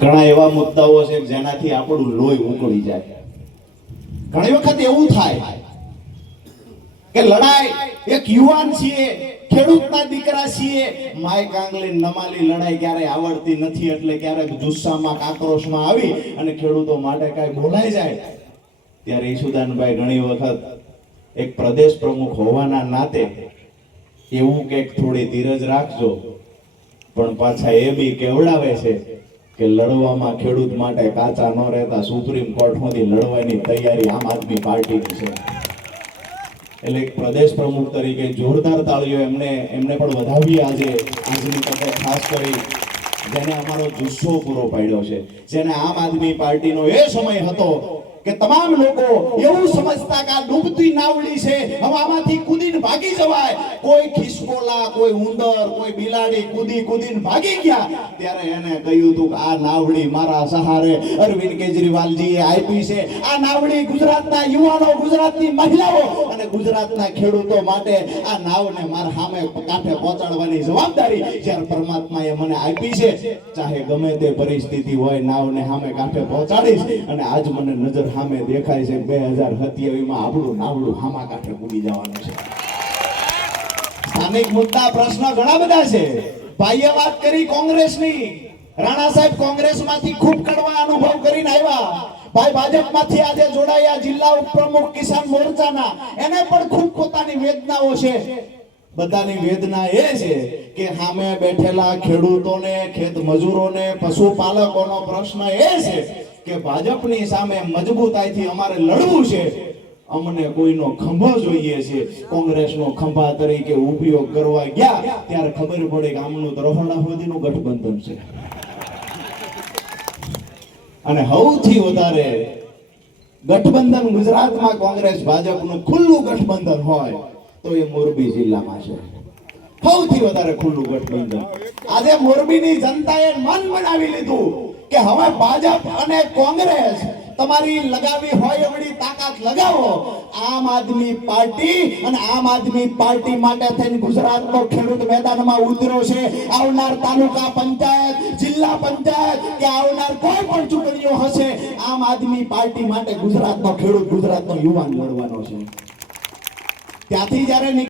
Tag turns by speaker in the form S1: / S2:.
S1: ઘણા એવા મુદ્દાઓ છે જેનાથી આપણું લોહી ઉકળી જાય. ઘણી વખત એવું થાય કે લડાઈ, એક યુવાન છીએ, ખેડૂતના દીકરા છીએ માય કાંગલી નમાલી લડાઈ ક્યારે આવડતી નથી એટલે ક્યારેક જુસ્સામાં, કાક્રોશમાં આવી અને ખેડૂતો માટે કાંઈ બોલાઈ જાય. ત્યારે ઈશુદાનભાઈ ઘણી વખત એક પ્રદેશ પ્રમુખ હોવાના નાતે એવું કંઈક થોડી ધીરજ રાખજો, પણ પાછા એ બી કેવડાવે છે કે લડવામાં ખેડૂત માટે કાચા ન રહેતા સુપ્રીમ કોર્ટમાંથી લડવાની તૈયારી આમ આદમી પાર્ટીની છે. એટલે એક પ્રદેશ પ્રમુખ તરીકે જોરદાર તાળીઓ એમને એમને પણ વધાવી આજે આજની તકે, ખાસ કરી જેને અમારો જુસ્સો પૂરો પાડ્યો છે. જેને આમ આદમી પાર્ટીનો એ સમય હતો કે તમામ લોકો એવું સમજતા કે આ ડૂબતી નાવડી છે, હવે આમાંથી કૂદીને ભાગી જવાય. કોઈ ખિસકોલા, કોઈ ઉંદર, કોઈ બિલાડી કૂદી કૂદીને ભાગી ગયા. ત્યારે એને કહ્યું હતું કે આ નાવડી મારા સહારે અરવિંદ કેજરીવાલજીએ આપી છે. આ નાવડી ગુજરાતના યુવાનો, ગુજરાતની મહિલાઓ અને ગુજરાતના ખેડૂતો માટે આ નાવને મારા સામે કાંઠે પહોંચાડવાની જવાબદારી જ્યારે પરમાત્માએ મને આપી છે. ચાહે ગમે તે પરિસ્થિતિ હોય, નાવને સામે કાંઠે પહોંચાડીશ અને આજ મને નજર સામે દેખાય છે બે હજાર સત્યાવીસમાં આપણું નાવડું હામા કાંઠે ઉડી જવાનું છે. સ્થાનિક મુદ્દા, પ્રશ્ન ઘણા બધા છે. ભાઈએ વાત કરી કોંગ્રેસની. રાણા સાહેબ કોંગ્રેસમાંથી ખૂબ કડવા અનુભવ કરીને આવ્યા. ભાઈ ભાજપમાંથી આજે જોડાયા જિલ્લા ઉપપ્રમુખ કિસાન મોરચાના. એને પણ ખૂબ પોતાની વેદનાઓ છે. બધાની વેદના એ છે કે સામે બેઠેલા ખેડૂતોને ખેત મજૂરોને પશુપાલકોનો પ્રશ્ન એ છે કે ભાજપની સામે મજબૂતાઈથી અમારે લડવું છે, અમને કોઈનો ખંભો જોઈએ છે. કોંગ્રેસનો ખંભા તરીકે ઉપયોગ કરવા ગયા, ત્યારે ખબર પડે કે આમનું સુધીનું ગઠબંધન છે. અને સૌથી વધારે ગઠબંધન ગુજરાતમાં કોંગ્રેસ ભાજપનું ખુલ્લું ગઠબંધન હોય, તો એ મોરબી જિલ્લામાં છે. સૌથી વધારે ખુલ્લું ગઠબંધન. આજે મોરબીની જનતાએ મન બનાવી લીધું કે હવે ભાજપ અને કોંગ્રેસ તમારી લગાવી હોય એવડી તાકાત લગાવો. આમ આદમી પાર્ટી અને આમ આદમી પાર્ટી માટે થઈને ગુજરાતનો ખેડૂત મેદાનમાં ઉતર્યો છે. આવનાર તાલુકા પંચાયત, જિલ્લા પંચાયત કે આવનાર કોઈ પણ ચૂંટણીઓ હશે, આમ આદમી પાર્ટી માટે ગુજરાતનો ખેડૂત ગુજરાતનો યુવાન લડવાનો છે. ત્યાંથી જ્યારે